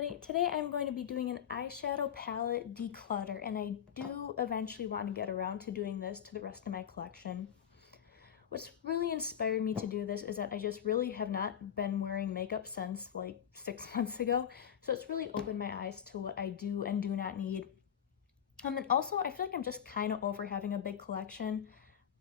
everybody. Today I'm going to be doing an eyeshadow palette declutter, and I do eventually want to get around to doing this to the rest of my collection. What's really inspired me to do this is that I just really have not been wearing makeup since like 6 months ago, so it's really opened my eyes to what I do and do not need. And also I feel like I'm just kind of over having a big collection.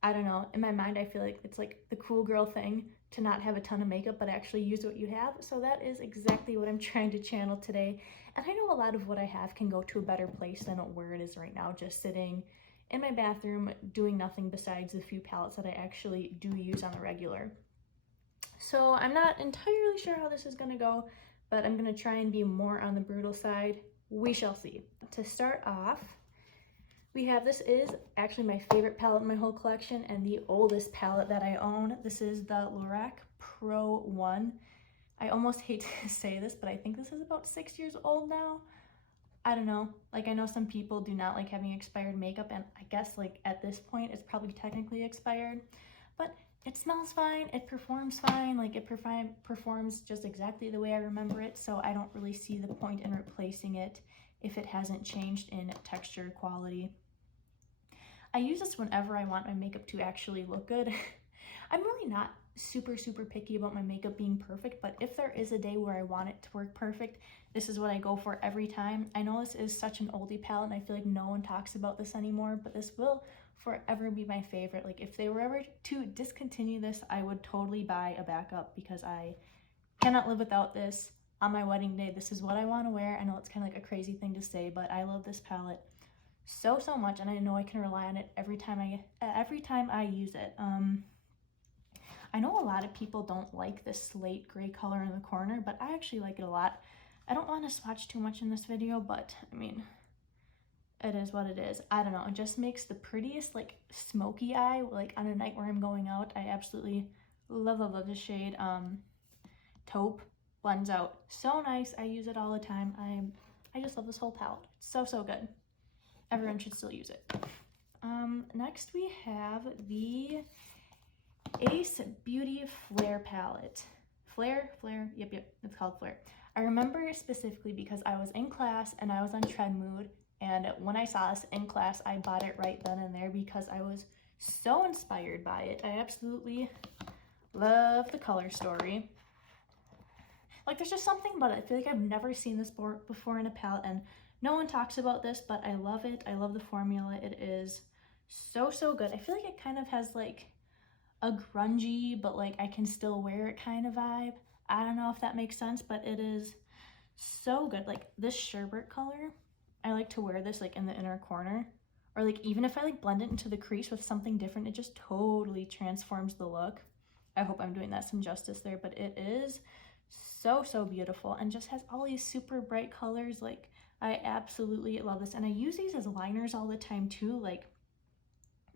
I don't know, in my mind I feel like it's like the cool girl thing to not have a ton of makeup but actually use what you have. So that is exactly what I'm trying to channel today. And I know a lot of what I have can go to a better place than where it is right now, just sitting in my bathroom doing nothing besides the few palettes that I actually do use on the regular. So I'm not entirely sure how this is going to go, but I'm going to try and be more on the brutal side. We shall see. To start off, we have, this is actually my favorite palette in my whole collection and the oldest palette that I own. This is the Lorac Pro 1. I almost hate to say this, but I think this is about 6 years old now. I don't know, like I know some people do not like having expired makeup, and I guess like at this point it's probably technically expired, but it smells fine, it performs fine, like it performs just exactly the way I remember it, so I don't really see the point in replacing it if it hasn't changed in texture quality. I use this whenever I want my makeup to actually look good. I'm really not super picky about my makeup being perfect, but if there is a day where I want it to work perfect, this is what I go for every time. I know this is such an oldie palette and I feel like no one talks about this anymore, but this will forever be my favorite. Like if they were ever to discontinue this, I would totally buy a backup because I cannot live without this. On my wedding day, this is what I want to wear. I know it's kind of like a crazy thing to say, but I love this palette so much, and I know I can rely on it every time I use it. I know a lot of people don't like this slate gray color in the corner, but I actually like it a lot. I don't want to swatch too much in this video, but I mean, it is what it is. I don't know, it just makes the prettiest like smoky eye, like on a night where I'm going out. I absolutely love this shade. Taupe blends out so nice. I use it all the time. I just love this whole palette. It's so good. Everyone should still use it. Next we have the Ace Beauty Flare palette. Flare, yep, it's called Flare. I remember specifically because I was in class and I was on trend mood, and when I saw this in class, I bought it right then and there because I was so inspired by it. I absolutely love the color story. Like there's just something about it. I feel like I've never seen this before in a palette, and no one talks about this, but I love it. I love the formula. It is so good. I feel like it kind of has like a grungy, but like I can still wear it kind of vibe. I don't know if that makes sense, but it is so good. Like this sherbet color, I like to wear this like in the inner corner, or like even if I like blend it into the crease with something different, it just totally transforms the look. I hope I'm doing that some justice there, but it is so beautiful and just has all these super bright colors. Like I absolutely love this, and I use these as liners all the time too. Like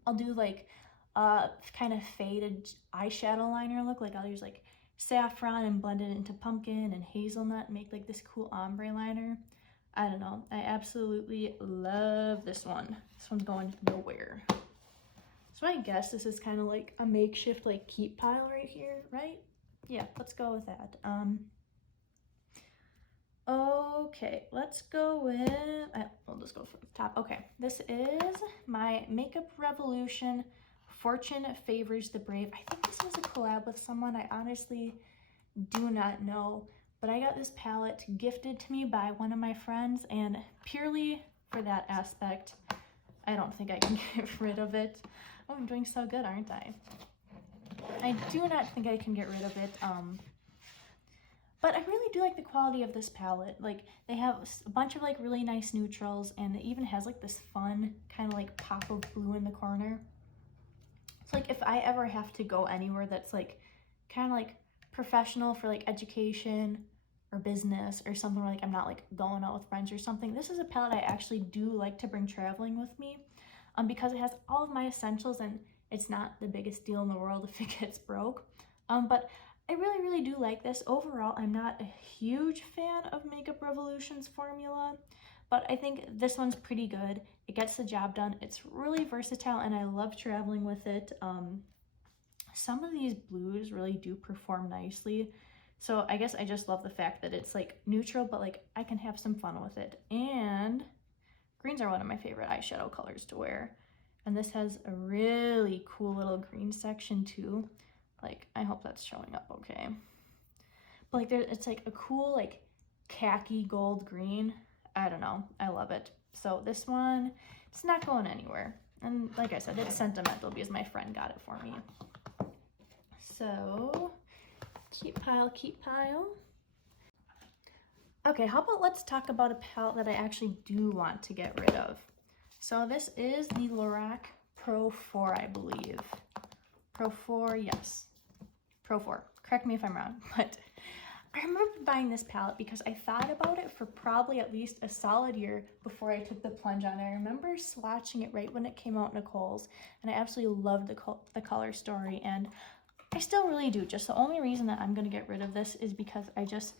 I'll do like kind of faded eyeshadow liner look. Like I'll use like saffron and blend it into pumpkin and hazelnut and make like this cool ombre liner. I don't know, I absolutely love this one. This one's going nowhere. So I guess this is kind of like a makeshift like keep pile right here, right? Yeah, let's go with that. Okay, let's go with, we'll just go from the top. Okay, this is my Makeup Revolution Fortune Favors the Brave. I think this was a collab with someone. I honestly do not know, but I got this palette gifted to me by one of my friends, and purely for that aspect, I don't think I can get rid of it. Oh, I'm doing so good, aren't I? I do not think I can get rid of it. But I really do like the quality of this palette. Like they have a bunch of like really nice neutrals, and it even has like this fun kind of like pop of blue in the corner. So like if I ever have to go anywhere that's like kind of like professional for like education or business or something, where like I'm not like going out with friends or something, this is a palette I actually do like to bring traveling with me, because it has all of my essentials and it's not the biggest deal in the world if it gets broke. But I really do like this. Overall, I'm not a huge fan of Makeup Revolution's formula, but I think this one's pretty good. It gets the job done. It's really versatile and I love traveling with it. Some of these blues really do perform nicely. So I guess I just love the fact that it's like neutral, but like I can have some fun with it. And greens are one of my favorite eyeshadow colors to wear. And this has a really cool little green section too. Like, I hope that's showing up okay. But like it's like a cool like khaki gold green. I don't know, I love it. So this one, it's not going anywhere. And like I said, it's sentimental because my friend got it for me. So keep pile, keep pile. Okay, how about let's talk about a palette that I actually do want to get rid of. So this is the Lorac Pro 4, I believe. Pro 4, yes. Pro 4, correct me if I'm wrong, but I remember buying this palette because I thought about it for probably at least a solid year before I took the plunge on it. I remember swatching it right when it came out in Kohl's, and I absolutely loved the color story, and I still really do. Just the only reason that I'm going to get rid of this is because I just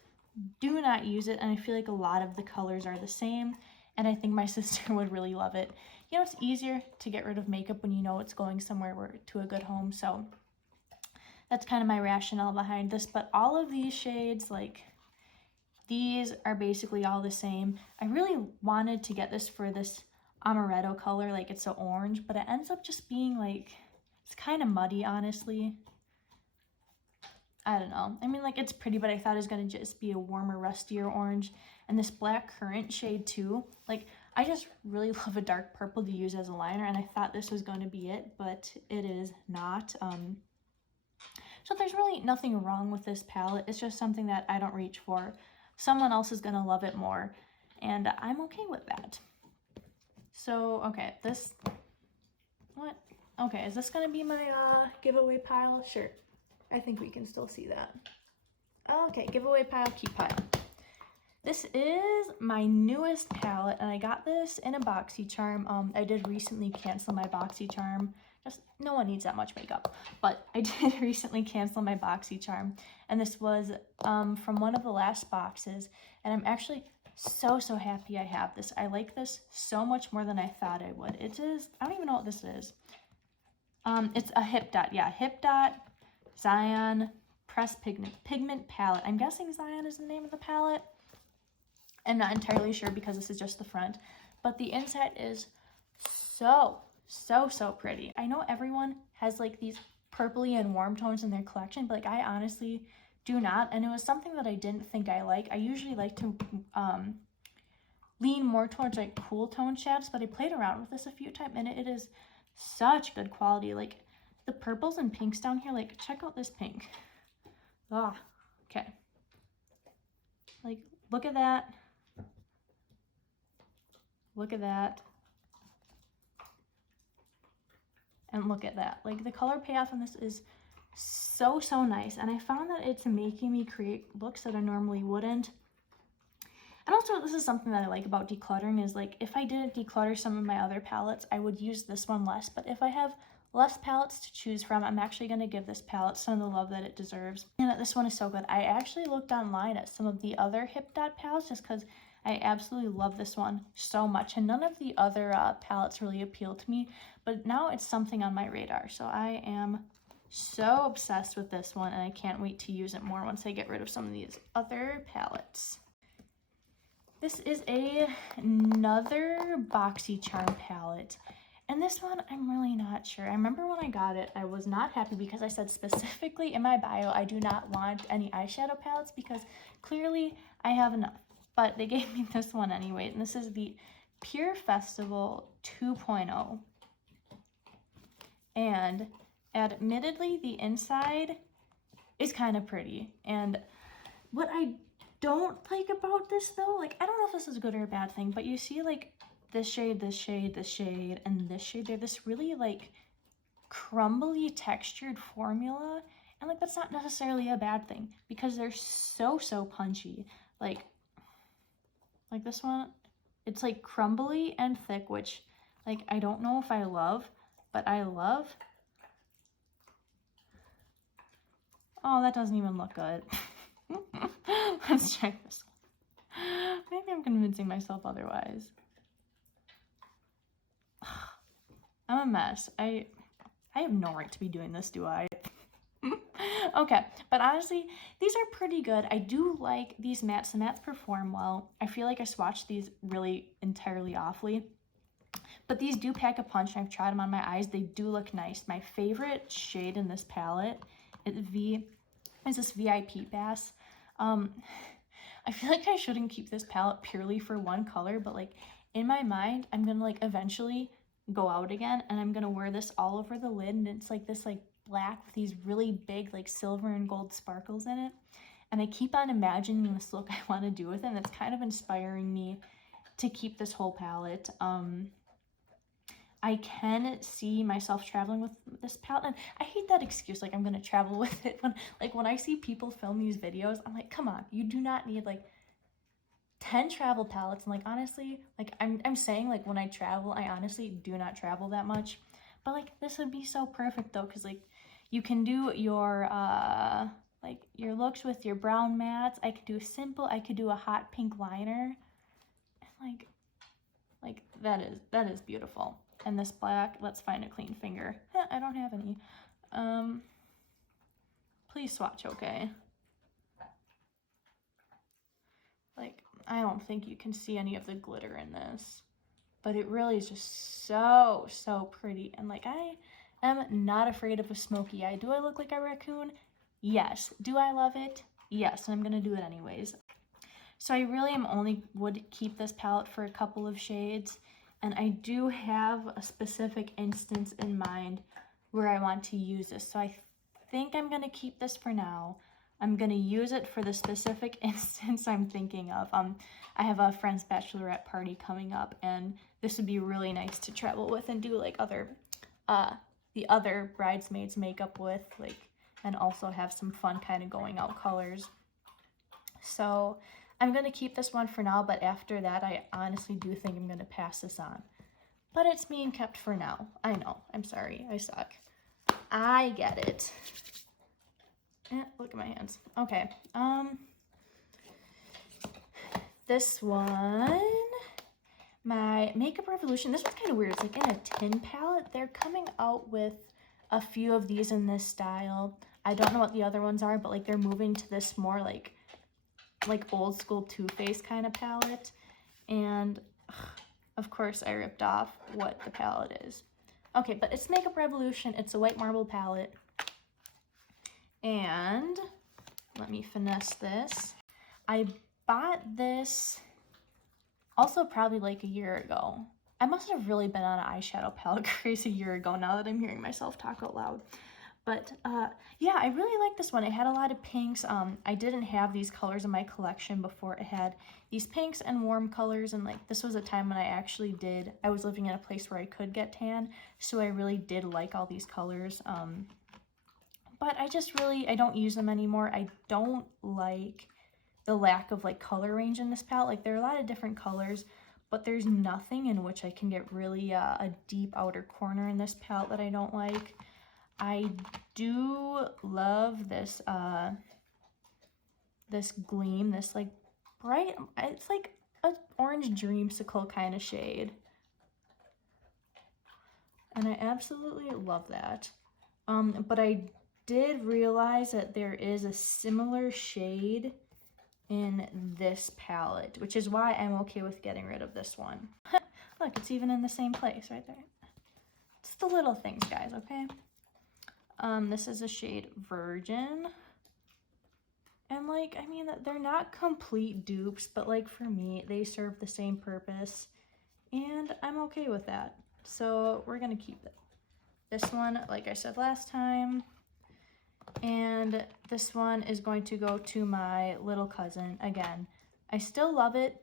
do not use it, and I feel like a lot of the colors are the same, and I think my sister would really love it. You know, it's easier to get rid of makeup when you know it's going somewhere to a good home, so that's kind of my rationale behind this. But all of these shades, like, these are basically all the same. I really wanted to get this for this amaretto color, like it's so orange, but it ends up just being like, it's kind of muddy, honestly. I don't know. I mean, like, it's pretty, but I thought it was going to just be a warmer, rustier orange. And this black currant shade, too. Like, I just really love a dark purple to use as a liner, and I thought this was going to be it, but it is not. So there's really nothing wrong with this palette. It's just something that I don't reach for. Someone else is going to love it more, and I'm okay with that. So, okay, this... What? Okay, is this going to be my giveaway pile? Sure. I think we can still see that. Okay, giveaway pile, keep pile. This is my newest palette, and I got this in a BoxyCharm. I did recently cancel my BoxyCharm. Just, no one needs that much makeup, but I did recently cancel my BoxyCharm, and this was from one of the last boxes, and I'm actually so happy I have this. I like this so much more than I thought I would. It is, I don't even know what this is. It's a Hip Dot, yeah, Hip Dot Zion Pressed Pigment Palette. I'm guessing Zion is the name of the palette. I'm not entirely sure because this is just the front, but the inside is so pretty. I know everyone has like these purpley and warm tones in their collection, but like I honestly do not, and it was something that I didn't think I like. I usually like to lean more towards like cool tone shadows, but I played around with this a few times, and it is such good quality. Like the purples and pinks down here, like check out this pink. Ah, okay. Like look at that. Look at that. And look at that. Like the color payoff on this is so nice, and I found that it's making me create looks that I normally wouldn't. And also, this is something that I like about decluttering, is like if I didn't declutter some of my other palettes, I would use this one less, but if I have less palettes to choose from, I'm actually going to give this palette some of the love that it deserves. And this one is so good. I actually looked online at some of the other Hip Dot palettes just because I absolutely love this one so much, and none of the other palettes really appeal to me, but now it's something on my radar, so I am so obsessed with this one, and I can't wait to use it more once I get rid of some of these other palettes. This is another BoxyCharm palette, and this one I'm really not sure. I remember when I got it, I was not happy because I said specifically in my bio I do not want any eyeshadow palettes because clearly I have enough. But they gave me this one anyway, and this is the Pure Festival 2.0. And admittedly, the inside is kind of pretty. And what I don't like about this, though, like, I don't know if this is a good or a bad thing, but you see, like, this shade, this shade, this shade, and this shade. They're this really, like, crumbly textured formula. And, like, that's not necessarily a bad thing because they're so punchy. Like this one, it's like crumbly and thick, which like I don't know if I love, but I love. Oh, that doesn't even look good. Let's check this one. Maybe I'm convincing myself otherwise. I'm a mess. I have no right to be doing this, do I? Okay, but honestly, these are pretty good. I do like these mattes. The mattes perform well. I feel like I swatched these really entirely awfully. But these do pack a punch, and I've tried them on my eyes. They do look nice. My favorite shade in this palette is this VIP Bass. I feel like I shouldn't keep this palette purely for one color, but like in my mind, I'm gonna like eventually go out again, and I'm gonna wear this all over the lid, and it's like this like black with these really big like silver and gold sparkles in it. And I keep on imagining this look I want to do with it, and it's kind of inspiring me to keep this whole palette. I can see myself traveling with this palette, and I hate that excuse, like I'm gonna travel with it. When I see people film these videos, I'm like, come on, you do not need like 10 travel palettes. And like honestly, like I'm saying, like when I travel, I honestly do not travel that much, but like this would be so perfect though, because like you can do your like your looks with your brown mattes. I could do simple, I could do a hot pink liner, and like that is beautiful. And this black, let's find a clean finger. I don't have any. Please swatch, okay? Like, I don't think you can see any of the glitter in this, but it really is just so, so pretty. And like, I am not afraid of a smoky eye. Do I look like a raccoon? Yes. Do I love it? Yes, and I'm gonna do it anyways. So I really would keep this palette for a couple of shades, and I do have a specific instance in mind where I want to use this. So I think I'm gonna keep this for now. I'm gonna use it for the specific instance I'm thinking of. I have a friend's bachelorette party coming up, and this would be really nice to travel with and do like the other bridesmaids makeup with, like, and also have some fun kind of going out colors. So I'm going to keep this one for now, but after that, I honestly do think I'm going to pass this on. But it's being kept for now. I know. I'm sorry. I suck. I get it. Look at my hands. Okay. This one, my Makeup Revolution. This one's kind of weird. It's like in a tin palette. They're coming out with a few of these in this style. I don't know what the other ones are, but like they're moving to this more like old school Too Faced kind of palette. And of course I ripped off what the palette is. Okay, but it's Makeup Revolution. It's a white marble palette. And let me finesse this. I bought this also probably like a year ago. I must have really been on an eyeshadow palette craze a year ago now that I'm hearing myself talk out loud. But yeah, I really like this one. It had a lot of pinks. I didn't have these colors in my collection before. It had these pinks and warm colors, and like this was a time when I was living in a place where I could get tan, so I really did like all these colors. But I don't use them anymore. I don't like the lack of like color range in this palette. Like there are a lot of different colors, but there's nothing in which I can get really a deep outer corner in this palette that I don't like. I do love this this gleam, this like bright, it's like an orange dreamsicle kind of shade. And I absolutely love that. But I did realize that there is a similar shade in this palette, which is why I'm okay with getting rid of this one. Look, it's even in the same place right there. It's the little things, guys, okay? This is a shade Virgin. And like, I mean, they're not complete dupes, but like for me, they serve the same purpose, and I'm okay with that. So we're gonna keep it. This one, like I said last time, and this one is going to go to my little cousin. Again, I still love it.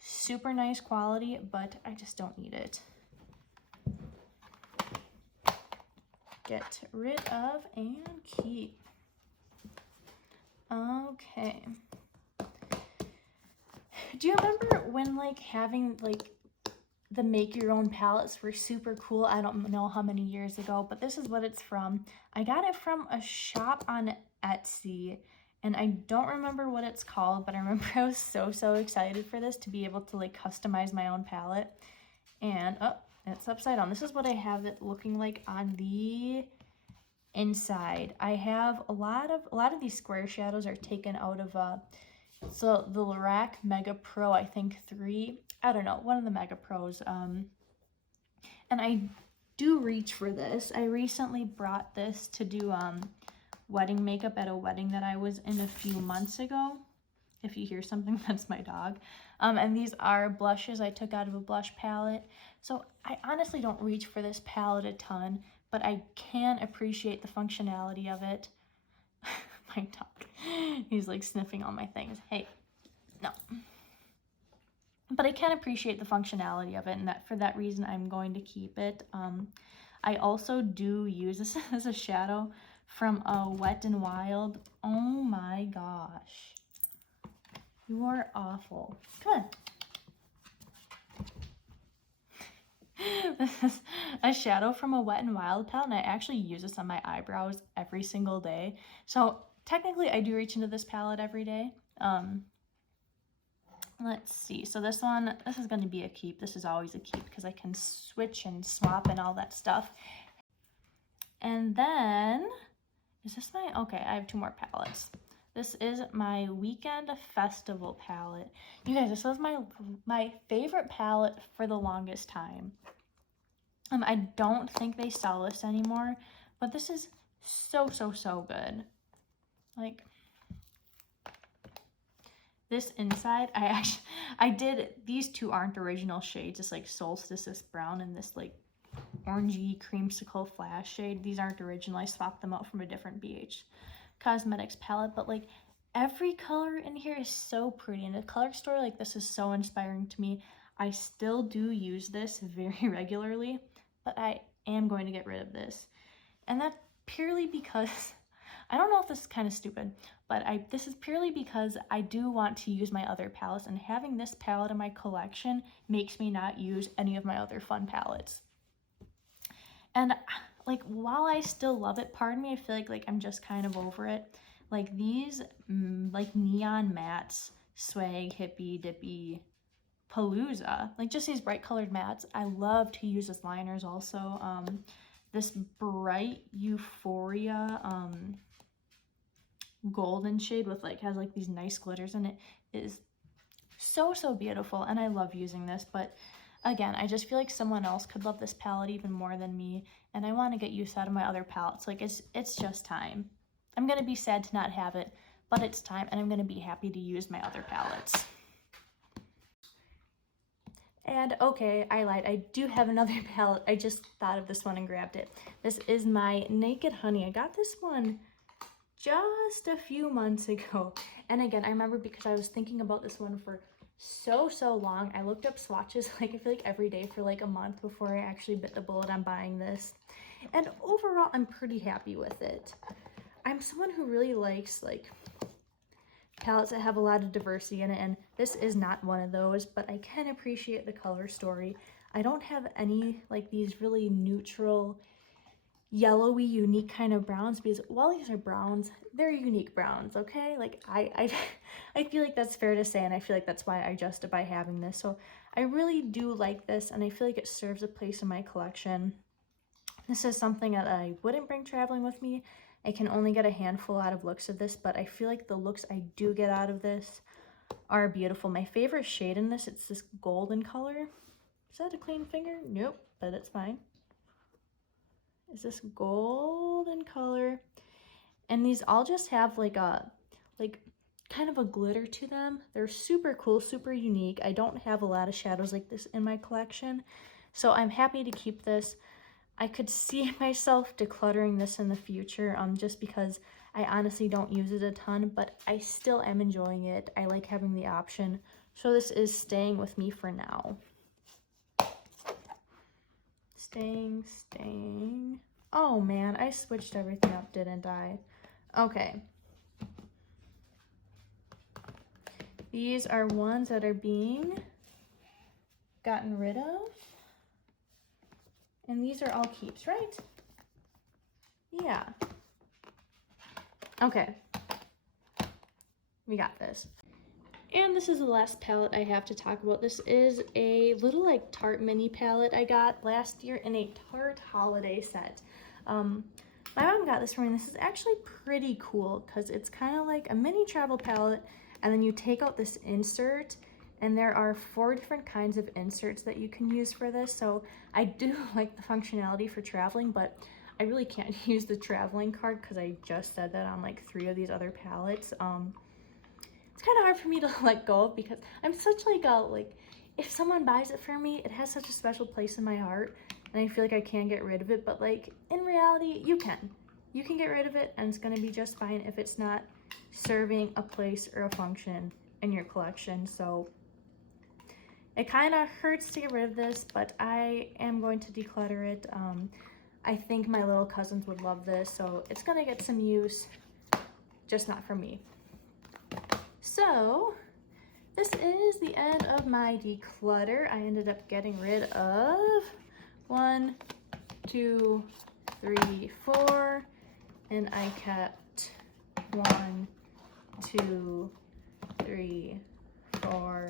Super nice quality, but I just don't need it. Get rid of and keep. Okay. Do you remember when like having like the make your own palettes were super cool? I don't know how many years ago, but this is what it's from. I got it from a shop on Etsy, and I don't remember what it's called, but I remember I was so excited for this, to be able to like customize my own palette. And oh, it's upside down. This is what I have it looking like on the inside. I have a lot of these square shadows are taken out of so the Lorac Mega Pro, I think 3, I don't know, one of the Mega Pros. And I do reach for this. I recently brought this to do wedding makeup at a wedding that I was in a few months ago. If you hear something, that's my dog. And these are blushes I took out of a blush palette. So I honestly don't reach for this palette a ton, but I can appreciate the functionality of it. My dog, he's like sniffing on my things. Hey, no. But I can appreciate the functionality of it, and that for that reason I'm going to keep it. I also do use this as a shadow from Wet n Wild. Oh my gosh. You are awful. Come on. This is a shadow from a Wet n Wild palette, and I actually use this on my eyebrows every single day. So technically I do reach into this palette every day. Let's see. So this is going to be a keep. This is always a keep because I can switch and swap and all that stuff. And then, is this my, okay, I have 2 more palettes. This is my Weekend Festival palette. You guys, this was my favorite palette for the longest time. I don't think they sell this anymore, but this is so good. Like, this inside, these 2 aren't original shades. It's like Solstice Brown and this like orangey creamsicle flash shade. These aren't original. I swapped them out from a different BH Cosmetics palette, but like every color in here is so pretty. In a color store like this is so inspiring to me. I still do use this very regularly, but I am going to get rid of this. And that's purely because, I don't know if this is kind of stupid, but this is purely because I do want to use my other palettes, and having this palette in my collection makes me not use any of my other fun palettes. And like, while I still love it, part of me, I feel like I'm just kind of over it. Like these like neon mattes, Swag, Hippie, Dippy, Palooza, like just these bright colored mattes. I love to use as liners also. This bright Euphoria golden shade with like, has like these nice glitters in it is so beautiful, and I love using this. But again, I just feel like someone else could love this palette even more than me, and I want to get use out of my other palettes. Like it's just time. I'm gonna be sad to not have it, but it's time, and I'm gonna be happy to use my other palettes. And okay, I lied. I do have another palette. I just thought of this one and grabbed it. This is my Naked Honey. I got this one just a few months ago. And again, I remember because I was thinking about this one for so long. I looked up swatches like I feel like every day for like a month before I actually bit the bullet on buying this. And overall, I'm pretty happy with it. I'm someone who really likes like palettes that have a lot of diversity in it, and this is not one of those, but I can appreciate the color story. I don't have any like these really neutral, yellowy, unique kind of browns, because while these are browns, they're unique browns, okay? Like I feel like that's fair to say, and I feel like that's why I justify having this. So I really do like this, and I feel like it serves a place in my collection. This is something that I wouldn't bring traveling with me. I can only get a handful out of looks of this, but I feel like the looks I do get out of this are beautiful. My favorite shade in this, it's this golden color. Is that a clean finger? Nope, but it's fine. Is this golden color, and these all just have like a kind of a glitter to them. They're super cool, super unique. I don't have a lot of shadows like this in my collection, so I'm happy to keep this. I could see myself decluttering this in the future, just because I honestly don't use it a ton, but I still am enjoying it. I like having the option, so this is staying with me for now. Staying. Oh man, I switched everything up, didn't I? Okay. These are ones that are being gotten rid of. And these are all keeps, right? Yeah. Okay. We got this. And this is the last palette I have to talk about. This is a little like Tarte mini palette I got last year in a Tarte holiday set. My mom got this for me, and this is actually pretty cool because it's kind of like a mini travel palette, and then you take out this insert, and there are 4 different kinds of inserts that you can use for this. So I do like the functionality for traveling, but I really can't use the traveling card because I just said that on like 3 of these other palettes. It's kind of hard for me to let go of because I'm such like a, if someone buys it for me, it has such a special place in my heart, and I feel like I can't get rid of it. But like in reality, you can get rid of it, and it's going to be just fine if it's not serving a place or a function in your collection. So it kind of hurts to get rid of this, but I am going to declutter it. I think my little cousins would love this, so it's gonna get some use, just not from me. So this is the end of my declutter. I ended up getting rid of 1, 2, 3, 4, and I kept 1, 2, 3, 4,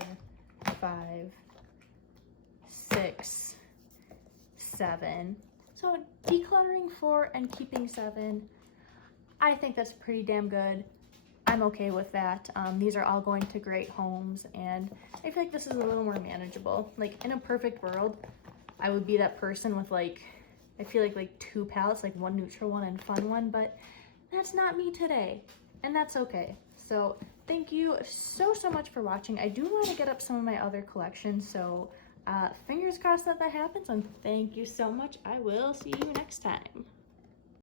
5, 6, 7. So decluttering 4 and keeping 7, I think that's pretty damn good. I'm okay with that. These are all going to great homes, and I feel like this is a little more manageable. Like in a perfect world, I would be that person with like, I feel like 2 palettes, like 1 neutral one and fun one, but that's not me today, and that's okay. So thank you so much for watching. I do want to get up some of my other collections, so fingers crossed that happens, and thank you so much. I will see you next time.